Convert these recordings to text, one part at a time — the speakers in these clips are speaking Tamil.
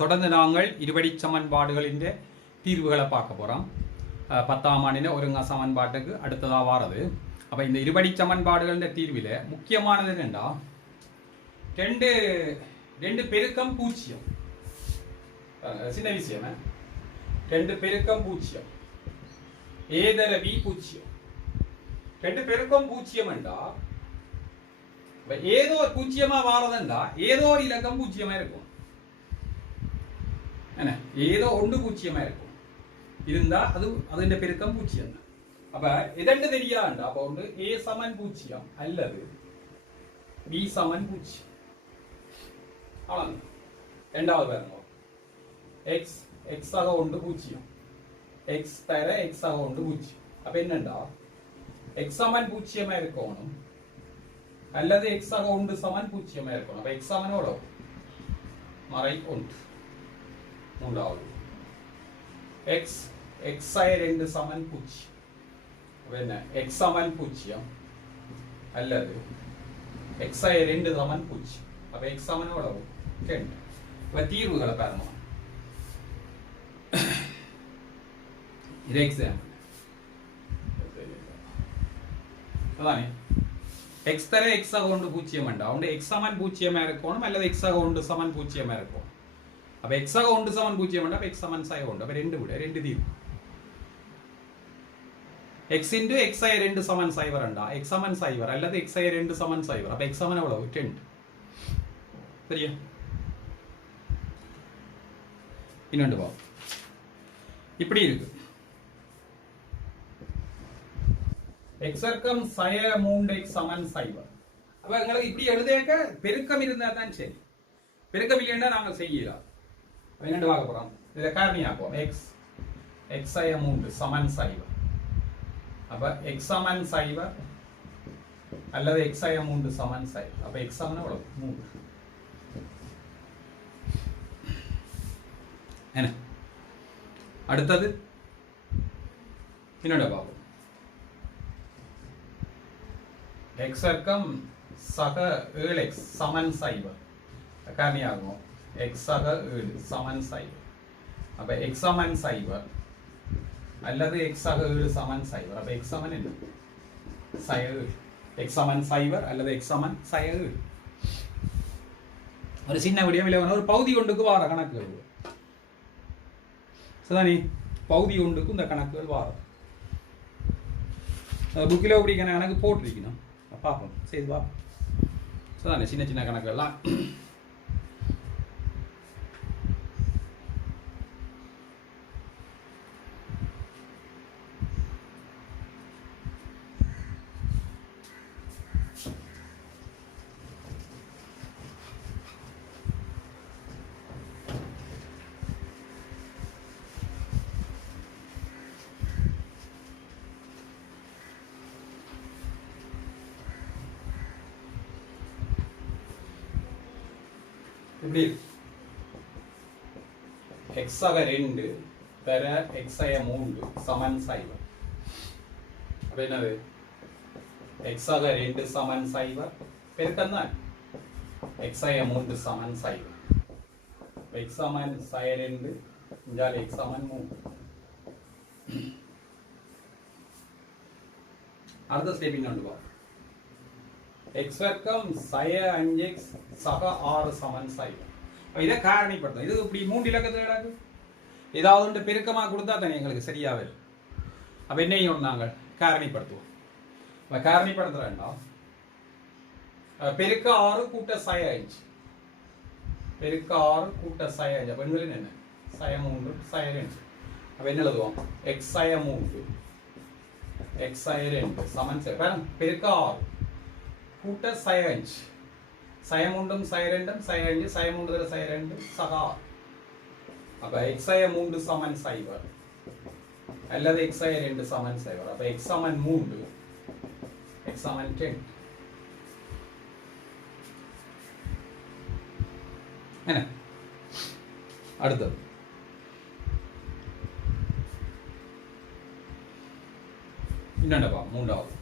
தொடர்ந்து நாங்கள் இருபடி சமன்பாடுகளின் தீர்வுகளை பார்க்க போகிறோம். 10ஆம் ஆண்டின ஒருங்கா சமன்பாட்டுக்கு அடுத்ததாக வாரது. அப்போ இந்த இருபடி சமன்பாடுகளின் தீர்வில் முக்கியமானது என்னென்னா ரெண்டு பெருக்கம் பூஜ்ஜியம். சின்ன விஷயம், ரெண்டு பெருக்கம் பூஜ்ஜியம், ஏதர பி பூஜ்ஜியம். ரெண்டு பெருக்கம் பூஜ்ஜியம் என்றா ஏதோ பூஜ்ஜியமா வாரதுண்டா ஏதோ ஒரு இலக்கம் பூஜ்ஜியமா இருக்கும். என்ன ஏதோ ஒன்று பூஜ்ஜியமா இருக்கும் இருந்தா அது பெருக்கம் பூஜ்ஜியம் தான். அப்ப எதென்று தெரியாண்டா அப்ப ஒன்று ஏ சமன் பூஜ்ஜியம் அல்லது பி சமன் பூஜ்ஜியம். அவ்வளவு. ரெண்டாவது பாருங்க, எக்ஸ் எக்ஸாக ஒன்று பூஜ்ஜியம், எக்ஸ் தவிர எக்ஸாக ஒன்று பூஜ்ஜியம். அப்ப என்னண்டா எக்ஸ் சமன் பூஜ்ஜியமா இருக்கணும் அல்லது எக்ஸாக ஒன்று சமன் பூஜ்ஜியமா இருக்கணும். அப்ப எக்ஸ் சமன் எவ்வளவு? மறை ஒன்று. மூன்றாவது எக்ஸ் எக்ஸாய ரெண்டு சமன் பூஜ்ஜியம். என்ன எக்ஸ் சமன் பூஜ்ஜியம் அல்லது எக்ஸாய ரெண்டு சமன் பூஜ்ஜியம். அப்ப எக்ஸ் சமன் எவ்வளவு? 2. இப்ப தீர்வுகளை பாருங்க. இது எக்ஸாம்பிள் அதானே. எக்ஸ் தர எக்ஸாக ஒன்று பூஜ்ஜியம் வேண்டாம். ஒன்று எக்ஸ் சமன் பூஜ்ஜியமா இருக்கணும் அல்லது எக்ஸாக ஒன்று சமன் பூஜ்ஜியமா இருக்கும். அப்ப எக்ஸாக ஒன்று சமன் பூஜ்ஜியம் வேண்டாம், எக்ஸ் சமன் சாய உண்டு. அப்ப ரெண்டு தீர்வு. எக்ஸ் இன்டு எக்ஸ் ஆய ரெண்டு சமன் சைவர் வேண்டாம், எக்ஸ் சமன் சைவர் அல்லது எக்ஸ் ஆய ரெண்டு சமன் சைவர். அப்ப எக்ஸ் சமன் எவ்வளவு? 10. சரியா? இன்னொன்று பா இப்படி இருக்கு. எக்ஸ் வர்க்கம் சய 3x சமன் சைவர். அப்ப எங்களுக்கு இப்படி எழுதேக்க பெருக்கம் இருந்தா தான் சரி, பெருக்கம் இல்லைன்னா நாங்கள் செய்யலாம். என்னென்று பார்க்க போறோம், இதுல காரணியாக்குவோம். எக்ஸ் எக்ஸ் சய 3 சமன் சைவர். அப்ப எக்ஸ் சமன் சைவர் அல்லது எக்ஸ் சய 3 சமன் சைவர். அப்ப எக்ஸ் சமன் எவ்வளவு? 3. என்ன அடுத்தது என்னோட பார்ப்போம். எக்ஸ் வர்க்கம் சக 7x சமன் சைவர். காரணியாகும் எக்ஸ் சக 7 சமன் சைவர். அப்ப எக்ஸ் சமன் சைவர் அல்லது எக்ஸ் சக 7 சமன் சைவர். அப்ப எக்ஸ் சமன் என்ன? சய 7. எக்ஸ் சமன் சைவர் அல்லது எக்ஸ் சமன் சய 7. ஒரு சின்ன விடியம் இல்லை, ஒரு பகுதி ஒன்றுக்கு வார கணக்குகள் சரிதானே. பகுதி ஒன்றுக்கு இந்த கணக்குகள் வாரம். புக்கில் எப்படி கணக்கு போட்டிருக்கணும் பார்ப்போம். சரி வா சரிதானே. சின்ன சின்ன கணக்குகள்லாம் இப்படி எக்ஸாக 2 தர எக்ஸாய 3 சமன் சைவர். அப்ப என்னது? எக்ஸாக 2 சமன் சைவர் பெருக்கம் தான் எக்ஸாய 3 சமன் சைவர். எக்ஸ் சமன் சய 2 இஞ்சால எக்ஸ் சமன் 3. அடுத்த ஸ்டெப் இன்னொன்று வா. எக்ஸ் வர்க்கம் சய 5x சக 6 சமன் சைவர். இதை காரணிப்படுத்தும். இது இப்படி 3 இலக்கத்தில் கிடக்கு. ஏதாவது ஒன்று பெருக்கமாக கொடுத்தா தானே எங்களுக்கு சரியாவே. அப்ப என்னையும் நாங்கள் காரணிப்படுத்துவோம். காரணிப்படுத்த வேண்டாம். பெருக்க 6 கூட்ட சய 5, பெருக்க 6 கூட்ட சய 5. அப்ப என்ன? சய 3 சய 2. அப்ப என்ன எழுதுவோம்? எக்ஸ் சய 3 எக்ஸ் சய 2 சமன் சைவர். பெருக்க 6 கூட்ட சய 5, சய 3 சய 2 சய 5 சய 3 தர சய 2 சக 6. அப்ப எக்ஸ் சய 3 சமன் சைவர் அல்லது எக்ஸ் சய 2 சமன் சைவர். அப்ப எக்ஸ் சமன் 3 எக்ஸ் சமன் 10. என்ன அடுத்தது? இன்னொன்றப்பா மூன்றாவது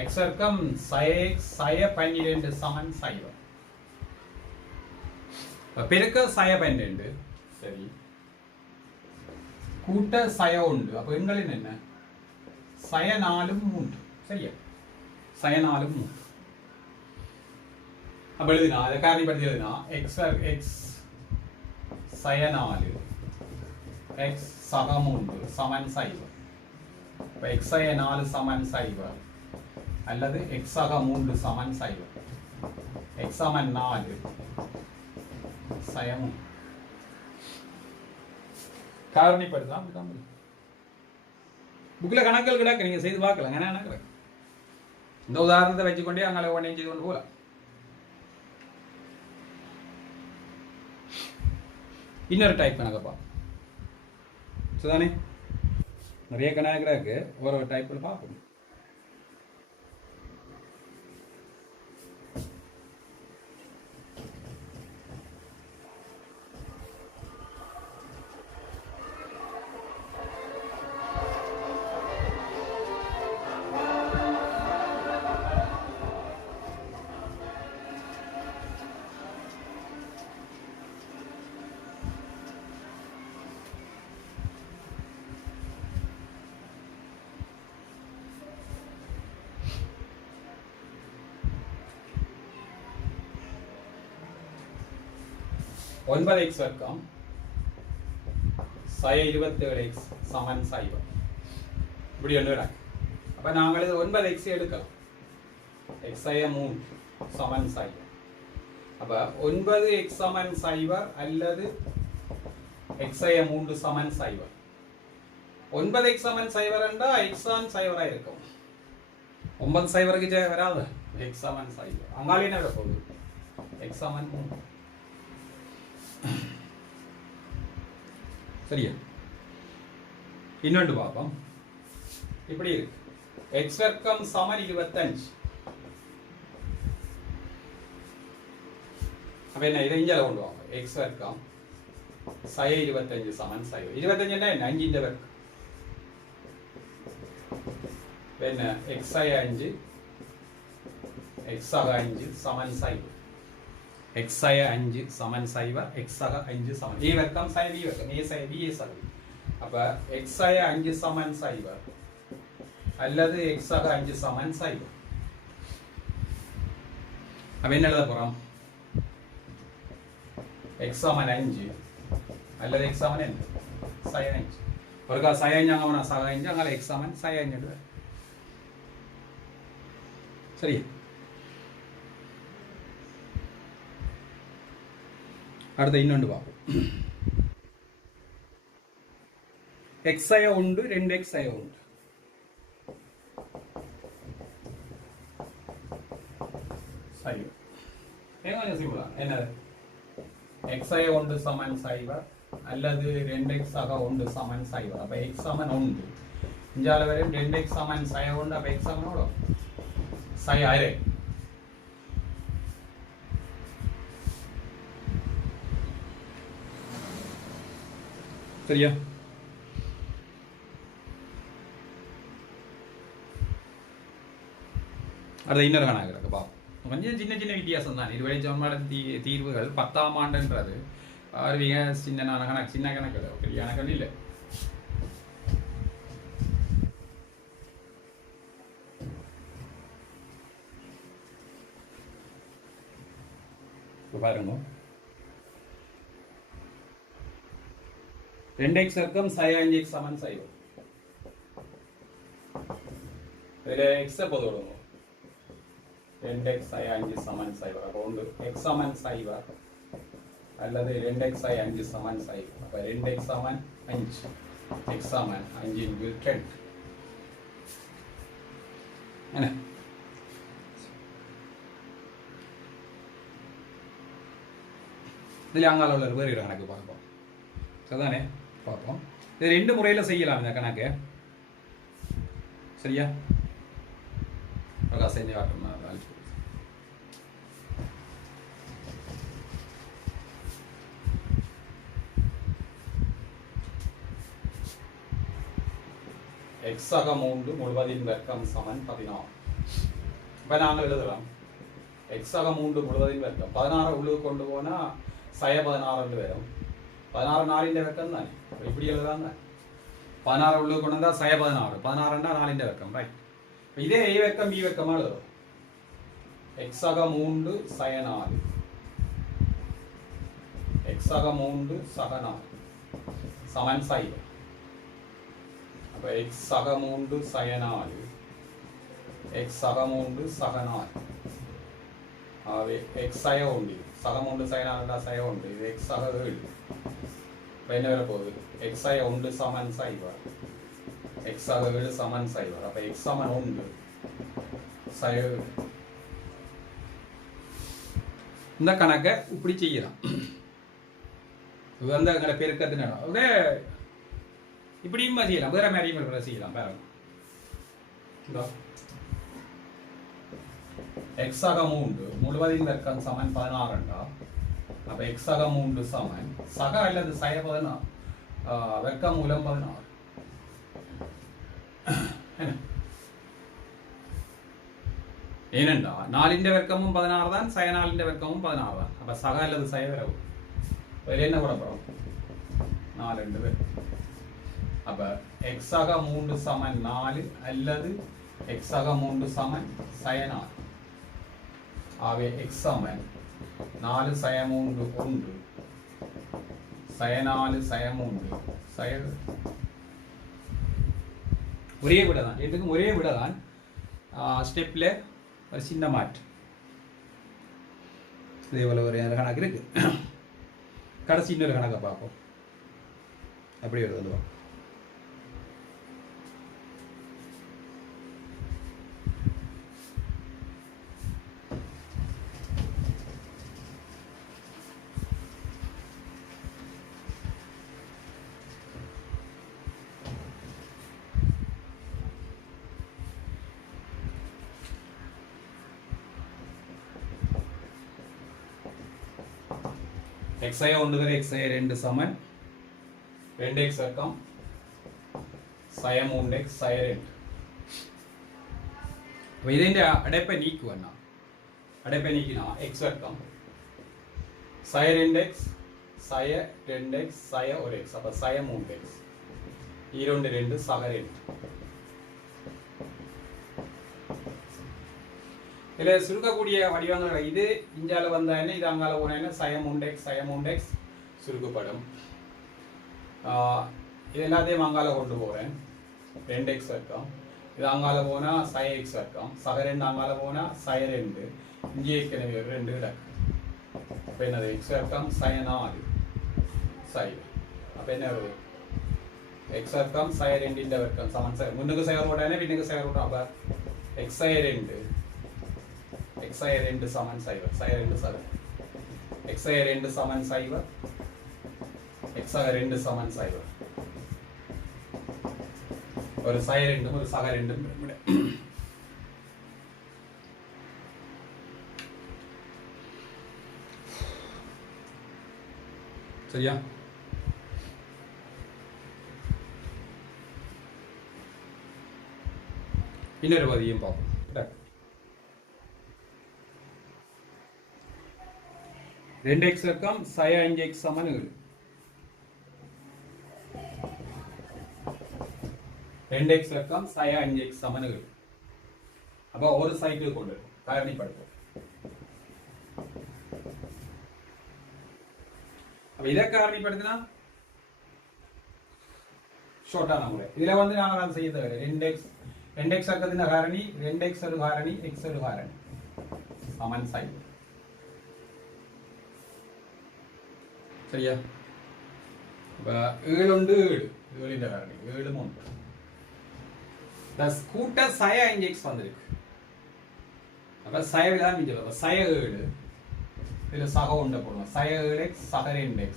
எக்ஸ் வர்க்கம் சய 12 சமன் சைவர். பெருக்க சய 12 சரி கூட்ட சய உண்டு அப்ப எண்களின் என்ன சய 4 3 சரியா சய 4 3 அப்ப எழுதினா அதை காரணிப்படுத்தி எழுதினா x சய 4 x சக 3 சமன் சைவர் அப்ப x சய 4 சமன் சைவர் அல்லது x சக 3 சமன் சைவர் x சமன் 4 சயம் காரணிப்படுத்தலாம் புக்கில் கணக்குகள் கிடக்கு நீங்க செய்து பார்க்கலாம் என்ன கிடக்கு இந்த உதாரணத்தை வச்சுக்கொண்டே அங்கே ஒன்றையும் செய்து கொண்டு போகலாம் இன்னொரு டைப் கணக்கப்பா சுதானே நிறைய கணக்கு கிடக்கு ஒரு டைப்பில் பார்ப்போம் ஒன்பது எக்ஸ் வர்க்கம் சய 27 எக்ஸ் சமன் சைவர் இப்படி ஒன்று அப்ப நாங்கள் இது 9 எக்ஸ் எடுக்கலாம் எக்ஸ் சய 3 சமன் சைவர் அப்ப 9 எக்ஸ் சமன் சைவர் அல்லது எக்ஸ் சய 3 சமன் சைவர் 9 எக்ஸ் சமன் சைவர் என்றா எக்ஸ் ஆன் சைவரா இருக்கும் 9 சைவருக்கு வராது எக்ஸ் சமன் சைவர் அங்காலே என்ன விட போகுது எக்ஸ் சமன் 3 சரியா இன்னொன்று பார்ப்போம் இப்படி இருக்கு எக்ஸ் வர்க்கம் சமன் 25 அப்ப என்ன இதை இங்கே கொண்டு வாங்க எக்ஸ் வர்க்கம் சய 25 சமன் சைவ 25 என்ன 5 இந்த வர்க்கம் என்ன எக்ஸ் சய 5 எக்ஸ் ஆக 5 சமன் சைவ x சய 5 சமன் சைவர் x ஆக 5 சமன் a வர்க்கம் சய b வர்க்கம் a சய b a சமன் அப்ப x சய 5 சமன் சைவர் அல்லது x ஆக 5 சமன் சைவர் அப்ப என்ன எழுத போறோம் x சமன் 5 அல்லது x சமன் என்ன சய 5 ஒருக்கா சய 5 அங்க சய 5 அங்க x சமன் சய 5 எழுத சரி அடுத்த இன்னொன்று பார்ப்போம் எக்ஸ் சய உண்டு 2 எக்ஸ் சய உண்டு சரி கொஞ்சம் சிம்பிளா என்னது எக்ஸ் சய உண்டு சமன் சைவர் அல்லது 2 எக்ஸ் ஆக உண்டு சமன் சைவர் அப்ப எக்ஸ் சமன் உண்டு இஞ்சால வரையும் 2 எக்ஸ் சமன் சய உண்டு அப்ப எக்ஸ் சமனோட சய அரை சரியா அடுத்த இன்னொரு கணக்கு இருக்கு பார்ப்போம் கொஞ்சம் சின்ன சின்ன வித்தியாசம் தான் இதுவரை சமன்பாடு தீர்வுகள் 10ஆம் ஆண்டுன்றது சின்ன கணக்கு சின்ன கணக்கு பெரிய கணக்கு இல்லை பாருங்க 2x வர்க்கம் சய 5x சமன் சைவர் இதுல x பொதுவோம் 2x சய 5 சமன் சைவர் அப்ப உண்டு x சமன் சைவர் அல்லது 2x சய 5 சமன் சைவர் அப்ப 2x சமன் 5 x சமன் 5 into 10 என்ன இதுல அங்கால உள்ள வேறு கணக்கு பார்ப்போம் சரிதானே பார்ப்போம் இது 2 முறையில் செய்யலாம் இந்த கணக்கு சரியா செஞ்சு காட்டணும் எக்ஸ் ஆக 3 முழுவதின் வர்க்கம் சமன் 16 இப்போ நாங்கள் எழுதலாம் எக்ஸ் ஆக 3 முழுவதின் வர்க்கம் 16 உள்ளுக்கு கொண்டு போனால் சய 16 வரும். 16 4ന്റെ வெக்கம் தானே. இப்படி எழுதலாம் தான். 16 உள்ள கொண்டு வந்தா சய 16. 16ன்னா 4ന്റെ வெக்கம், ரைட். இதே a வெக்கம் b வெக்கமா எழுதுறோம். x ஆக 3 சய 4. x ஆக 3 சக 4 சமன் சைவ. அப்ப x ஆக 3 சய 4. x ஆக 3 சக 4. ஆவே x சய உண்டு. சக 3 சய 4 சய உண்டு. இது x ஆக 7. இப்ப என்ன வர போகுது? x சய உண்டு சமன் சைவ. x ஆக 7 சமன் சைவ. அப்ப x சமன் உண்டு சய. இந்த கணக்கை இப்படி செய்யலாம். வந்து எங்களை பெருக்கத்தின அப்படியே இப்படியும் செய்யலாம். வேற மாதிரியும் செய்யலாம். பாருங்க, x ஆக 3 முழுவதின் வெக்கம் சமன் 16. அப்ப x ஆக 3 சமன் சக அல்லது சய 16 வெக்கம் மூலம் 16. ஏனென்றா 4ന്റെ வெக்கமும் 16 தான், சய 4ന്റെ வெக்கமும் 16 தான். அப்ப சக அல்லது சய வரவு என்ன கூட போறோம் 4 2 பேர். அப்ப x ஆக 3 சமன் 4 அல்லது x ஆக 3 சமன் சய 4. ஆகவே x சமன் 4 சய 3 1 சய 4 சய 3 சய. ஒரே விட தான், எதுக்கும் ஒரே விட தான். ஸ்டெப்ல ஒரு சின்ன மாற்று. இதே போல ஒரு கணக்கு இருக்கு. கடைசி இன்னொரு கணக்கை பார்ப்போம். அப்படி எழுதுவோம். x ஐ 1 x ஐ 2 சமன் 2x வெக்கம் சய 3x சய 2. അപ്പോൾ ഇതിന്റെ അടപ്പ നീക്കുവന്ന അടപ്പ നീക്കിനാ x വെക്കം സയ 2x സയ 2x സയ 1x. അപ്പോൾ സയ 3x ഈ 2 സക 2. இதில் சுருக்கக்கூடிய வடிவங்கள் இது இஞ்சால வந்தா என்ன, இது அங்கால போனா என்ன, சய 3x சுருக்கப்படும். இது எல்லாத்தையும் அங்கால கொண்டு போறேன். 2x வெக்கம். இது அங்கால போனா சய x வெக்கம். சக 2 அங்கால போனா சய 2. இங்கே ஏற்கனவே 2 கிடக்கு. அப்ப என்னது x வெக்கம் சய 4 சய. அப்ப என்ன வருது x வெக்கம் சய 2 வெக்கம் சமன் சய. முன்னுக்கு சய போட்டானே பின்னுக்கு சய போட்டா. அப்ப x சய 2 x சய 2 சமன் சைவ. சய 2 சக. x சய 2 சமன் சைவ. x சக 2 சமன் சைவ. ஒரு சய 2 ஒரு சக 2 சரியா? இன்னொரு பதியும் பார்ப்போம். 2x வெக்கம் சய 5x சமன் 7. 2x வெக்கம் சய 5x சமன் 7. அப்ப ஒரு சைக்கிள் கொண்டு காரணிப்படுத்தும். அப்ப இதை காரணிப்படுத்தினா ஷார்ட்டான முறை. இதுல வந்து நாங்க அதை செய்ய தேவை. 2x வெக்கத்தின் காரணி 2x ஒரு காரணி x ஒரு காரணி சமன் சைக்கிள். சரியா? அப்ப 7 ഉണ്ട് 7 7ന്റെ காரணி 7 3 ப்ளஸ் கூட்ட சய 5x வந்திருக்கு. அப்ப சய விதான் மிஞ்சம். அப்ப சய 7 இதுல சக உண்ட போடணும். சய 7x சக 2x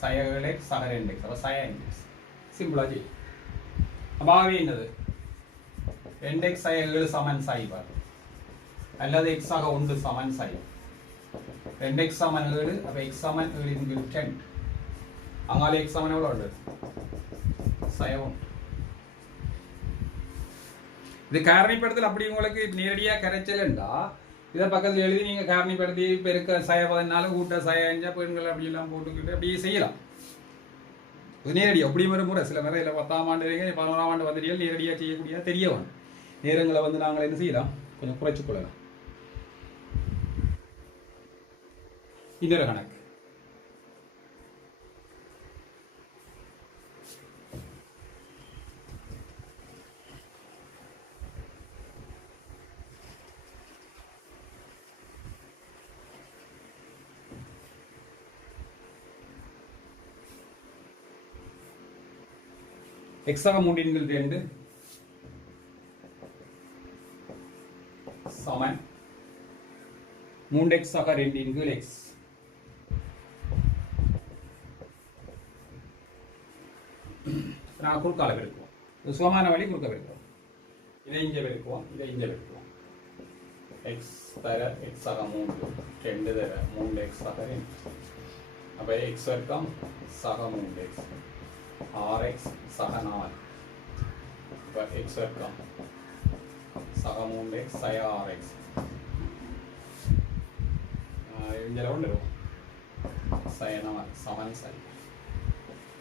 சய 7x சக 2x. அப்ப சய 5x சிம்பிளா ஜி. அப்ப ஆவே என்னது 2x சய 7 சமன் சைவ அல்லது x சக 1 சமன் சைவ. 2x சமன் 7. அப்ப x சமன் 7 இன்டு 10. அங்கால x சமன் எவ்வளவு உண்டு சய 1. இது காரணிப்படுத்தல் அப்படி உங்களுக்கு நேரடியா கரைச்சல்ண்டா இதை பக்கத்தில் எழுதி நீங்கள் காரணிப்படுத்தி பெருக்க சய 14 கூட்ட சய 5 பெண்கள் அப்படியெல்லாம் போட்டுக்கிட்டு அப்படியே செய்யலாம். நேரடியாக அப்படி ஒரு முறை சில முறை இல்லை 10ஆம் ஆண்டு 11ஆம் ஆண்டு வந்துடியல் நேரடியாக செய்யக்கூடிய தெரியவன் நேரங்களை வந்து நாங்கள் என்ன செய்யலாம் கொஞ்சம் குறைச்சு கொள்ளலாம். இன்னொரு கணக்கு எக்ஸாக 3/2 சமன் 3x ஆக 2x. நான் குறுக்கால பெருக்குவோம். இது சுகமான வழி குறுக்க பெருக்குவோம். இதை இங்கே பெருக்குவோம், இதை இங்கே பெருக்குவோம். x தர x ஆக 3 2 தர 3x ஆக 2. அப்போ x வர்க்கம் சக 3x 6x சக 4. இப்போ x வர்க்கம் சக 3x சய 6x. இங்கே ரவுண்டு சய 4 சமன் சரி.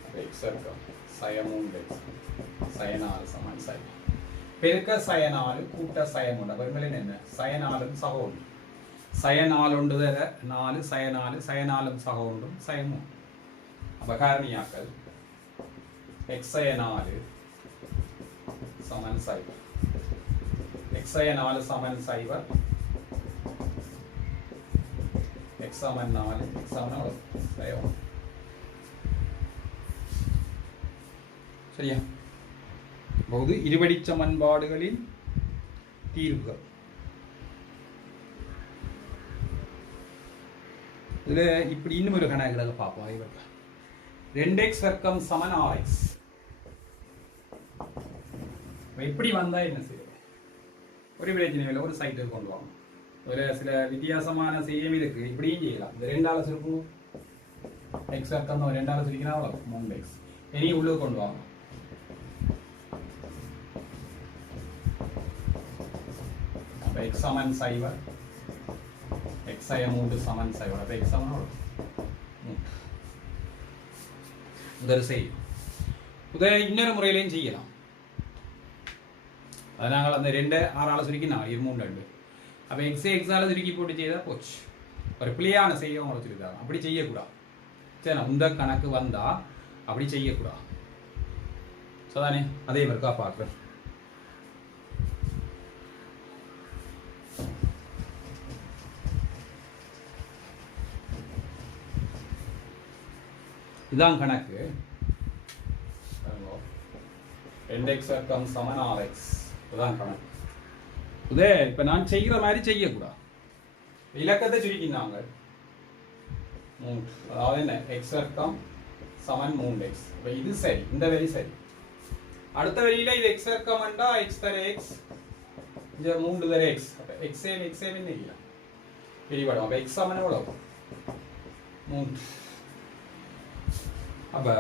அப்போ x வர்க்கம் சய 3x சய 4 சமன் சரி. பெருக்க சய 4 கூட்ட சய 3. அப்போ இவங்களின் என்ன சய 4 சக 1 சய 4 உண்டு தர 4 சய 4 சய 4 சக 1 சய 3. அப்போ காரணியாக்கள் x சய 4 சமன் சைவ x சய 4 சமன் சைவ x சமன் 4 x சமன் சய 1. சரியா? போது இருபடி சமன்பாடுகளின் தீர்வுகள். இதுல இப்படி இன்னும் ஒரு கணக்குகளை பார்ப்போம். இவர்கள் 2x வர்க்கம் சமன் 6x. எப்படி வந்தா என்ன செய்யுது? ஒரு பிரச்சனை இல்லை, ஒரு சைட்டுக்கு கொண்டு வாங்க. ஒரு சில வித்தியாசமான செய்யம் இருக்கு. இப்படியும் செய்யலாம். இந்த 2ஆல சுருக்கும் x வர்க்கம் 2ஆல சுருக்கினா 3x. இனி உள்ளே கொண்டு வாங்க. x சமன் சைவர் x சய 3 சமன் சைவர். அப்போ x சமன் 3. இந்த செய்யும் இன்னொரு முறையிலையும் செய்யலாம். அது நாங்கள் அந்த 2 6ஆல சுருக்கி 4 3 2. அப்போ எக்ஸால சுருக்கி போட்டு செய்தால் போச்சு. ஒரு பிள்ளையான செய்ய உங்களை வச்சுருக்காங்க. அப்படி செய்யக்கூடாது. சரி, இந்த கணக்கு வந்தால் அப்படி செய்யக்கூடாது. ஸோ தானே அதே மாதிரிக்கா பார்க்குறேன். இதான் கணக்கு. 2x வர்க்கம் சமன் 6x. இதுதான் கணக்கு. இதே இப்போ நான் செய்கிற மாதிரி செய்யக்கூடாது. இலக்கத்தை சுருக்கினாங்க 3. அதாவது என்ன x வர்க்கம் சமன் 3x. இப்போ இது சரி, இந்த வரி சரி. அடுத்த வரியில இது x வர்க்கம் என்றா x தர x இங்கே 3 தர x. அப்போ x சேம் என்ன இல்லை பிரிவாடும். அப்போ x சமன் எவ்வளவு 3. அப்போ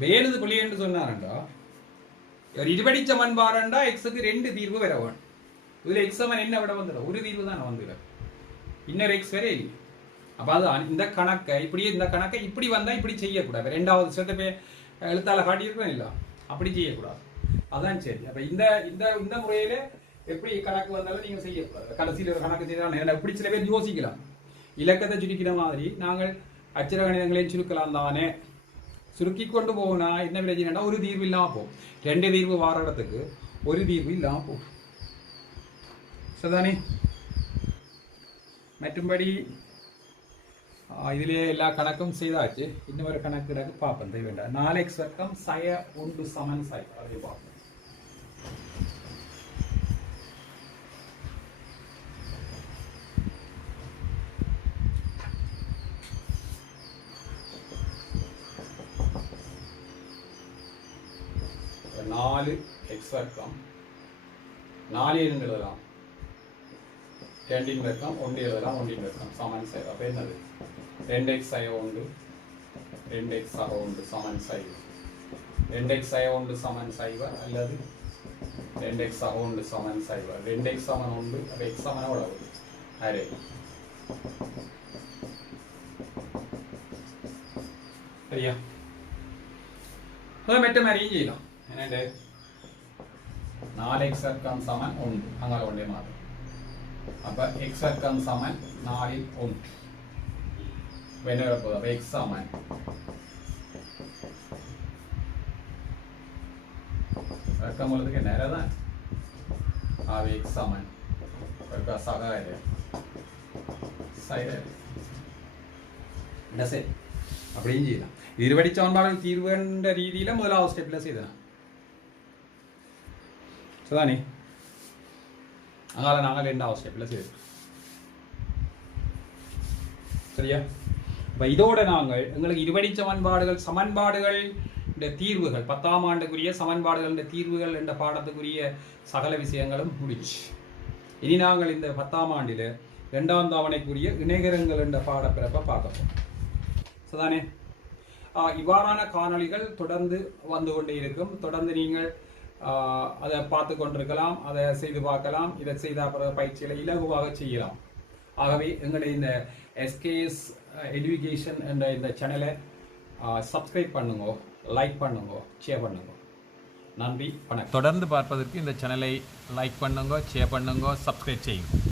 வேணுது புள்ளின்னு சொன்னாரண்டா ஒரு இருபடி சமன்பாடுண்டா எக்ஸுக்கு 2 தீர்வு வர வேணும். இதில் எக்ஸ் சமன் என்ன விட வந்துடும்? ஒரு தீர்வு தான் வந்துடும். இன்னொரு எக்ஸ் வேற இல்லை. அப்போ அதுதான் இந்த கணக்கை இப்படி வந்தால் இப்படி செய்யக்கூடாது. 2வது சேர்த்து எழுத்தால காட்டியிருக்கோம் இல்லை, அப்படி செய்யக்கூடாது. அதான் சரி. அப்போ இந்த இந்த இந்த முறையில் எப்படி கணக்கு வந்தாலும் நீங்கள் செய்யக்கூடாது. கடைசியில் ஒரு கணக்கு செய்யலாம். இப்படி சில பேர் யோசிக்கலாம். இலக்கத்தை சுருக்கிற மாதிரி நாங்கள் அச்சர கணிதங்களையும் சுருக்கலாம் தானே. சுருக்கி கொண்டு போனா என்ன பிரச்சனைனா ஒரு தீர்வு இல்லாமல் போகும். 2 தீர்வு வார இடத்துக்கு ஒரு தீர்வு இல்லாமல் போகும். சரிதானே? மற்றும்படி இதிலே எல்லா கணக்கும் செய்தாச்சு. இன்னொரு கணக்கு பார்ப்போம். வேண்டாம் 4x வர்க்கம் சய 1 சமன் சை. அதை பார்ப்போம். நாலு எக்ஸ் வர்க்கம் 4 எழுதலாம். 2 வர்க்கம் 1 எழுதலாம். 1 வர்க்கம் சமன் சை. அப்போ என்னது 2x சய 1 2x சக 1 சமன் சை. 2x சய 1 சமன் சைவர் அல்லது 2x சக 1 சமன் சைவர். 2x சமன் 1. அப்போ x சமன் எவ்வளவு அரே. சரியா? அது மெட்ட மாதிரியும் செய்யலாம். என்னண்டு 4x வர்க்கம் சமன் 1 அங்கால கொண்டே மாறும். அப்ப x வர்க்கம் சமன் 4 இல் 1 என்ன வரப்போகுது? அப்ப x சமன் வர்க்கம் உள்ளதுக்கு நேரம் தான். ஆக x சமன் வர்க்க சகாயிர சைர என்ன சரி அப்படியும் செய்யலாம். இருபடி சமன்பாடுகள் தீர்வு என்ற ரீதியில் முதலாவது ஸ்டெப்பில் செய்தேன். சரிதானே? அதனால் நாங்கள் 2வது ஸ்டெப்பில் செய்தோம். சரியா? இப்போ இதோட நாங்கள் எங்களுக்கு இருபடி சமன்பாடுகள் இந்த தீர்வுகள் 10ஆம் ஆண்டுக்குரிய சமன்பாடுகள் தீர்வுகள் என்ற பாடத்துக்குரிய சகல விஷயங்களும் முடிச்சு. இனி நாங்கள் இந்த 10ஆம் ஆண்டில் 2ஆம் தவணைக்குரிய இணைகரங்கள் என்ற பாடப்பிறப்பை பார்க்கப்போம். சரிதானே? இவ்வாறான காணொளிகள் தொடர்ந்து வந்து கொண்டே இருக்கும். தொடர்ந்து நீங்கள் அதை பார்த்து கொண்டிருக்கலாம், அதை செய்து பார்க்கலாம். இதை செய்த பிறகு பயிற்சிகளை இலகுவாக செய்யலாம். ஆகவே எங்களுடைய இந்த SKS எஜுகேஷன் என்ற இந்த சேனலை சப்ஸ்கிரைப் பண்ணுங்க, லைக் பண்ணுங்க, ஷேர் பண்ணுங்க. நன்றி, வணக்கம். தொடர்ந்து பார்ப்பதற்கு இந்த சேனலை லைக் பண்ணுங்க, ஷேர் பண்ணுங்க, சப்ஸ்கிரைப் செய்யுங்க.